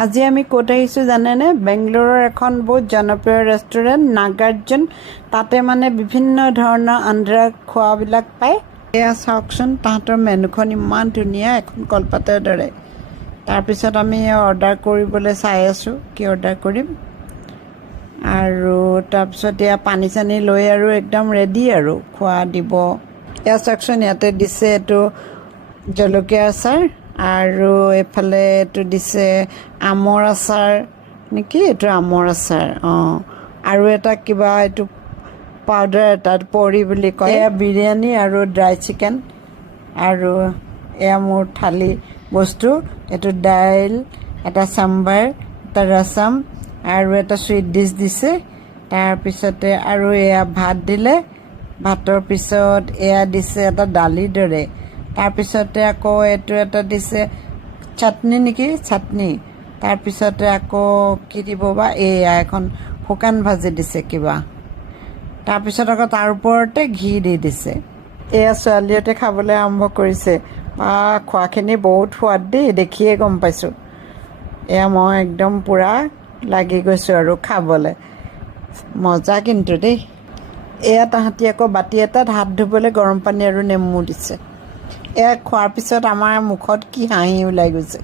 আজি আমি ক'ত আহিছোঁ জানেনে? বেংগলোৰৰ এখন বহুত জনপ্ৰিয় ৰেষ্টুৰেণ্ট নাগাৰ্জুন। তাতে মানে বিভিন্ন ধৰণৰ আন্ধ্ৰা খোৱাবিলাক পায়। এয়া চাওকচোন, তাহাঁতৰ মেনুখন ইমান ধুনীয়া, এখন কলপাতৰ দৰে। তাৰপিছত আমি অৰ্ডাৰ কৰিবলৈ চাই আছোঁ কি অৰ্ডাৰ কৰিম। আৰু তাৰপিছত এয়া পানী চানী লৈ আৰু একদম ৰেডি আৰু খোৱা দিব। এয়া চাওকচোন, ইয়াতে দিছে এইটো জলকীয়া আচাৰ, আৰু এইফালে এইটো দিছে আমৰ আচাৰ নেকি, এইটো আমৰ আচাৰ। আৰু এটা কিবা এইটো পাউডাৰ এটা পৰি বুলি কয়। এয়া বিৰিয়ানী আৰু ড্ৰাই চিকেন, আৰু এয়া মোৰ থালি বস্তু। এইটো দাইল, এটা চাম্বাৰ, এটা ৰসম, আৰু এটা চুইট ডিছ দিছে। তাৰপিছতে আৰু এয়া ভাত দিলে, ভাতৰ পিছত এয়া দিছে এটা দালিৰ দৰে। তাৰপিছতে আকৌ এইটো এটা দিছে চাটনি নেকি, চাটনি। তাৰপিছতে আকৌ কি দিব বা, এয়া এখন শুকান ভাজি দিছে কিবা। তাৰপিছত আকৌ তাৰ ওপৰতে ঘি দি দিছে। এয়া ছোৱালীহঁতে খাবলৈ আৰম্ভ কৰিছে। খোৱাখিনি বহুত সোৱাদ দেই, দেখিয়ে গম পাইছোঁ। এয়া মই একদম পূৰা লাগি গৈছোঁ আৰু খাবলৈ। মজা কিন্তু দেই। এয়া তাহাঁতি আকৌ বাতি এটাত হাত ধুবলৈ গৰম পানী আৰু নেমু দিছে। এয়া খোৱাৰ পিছত আমাৰ মুখত কি হাঁহি ওলাই গৈছে।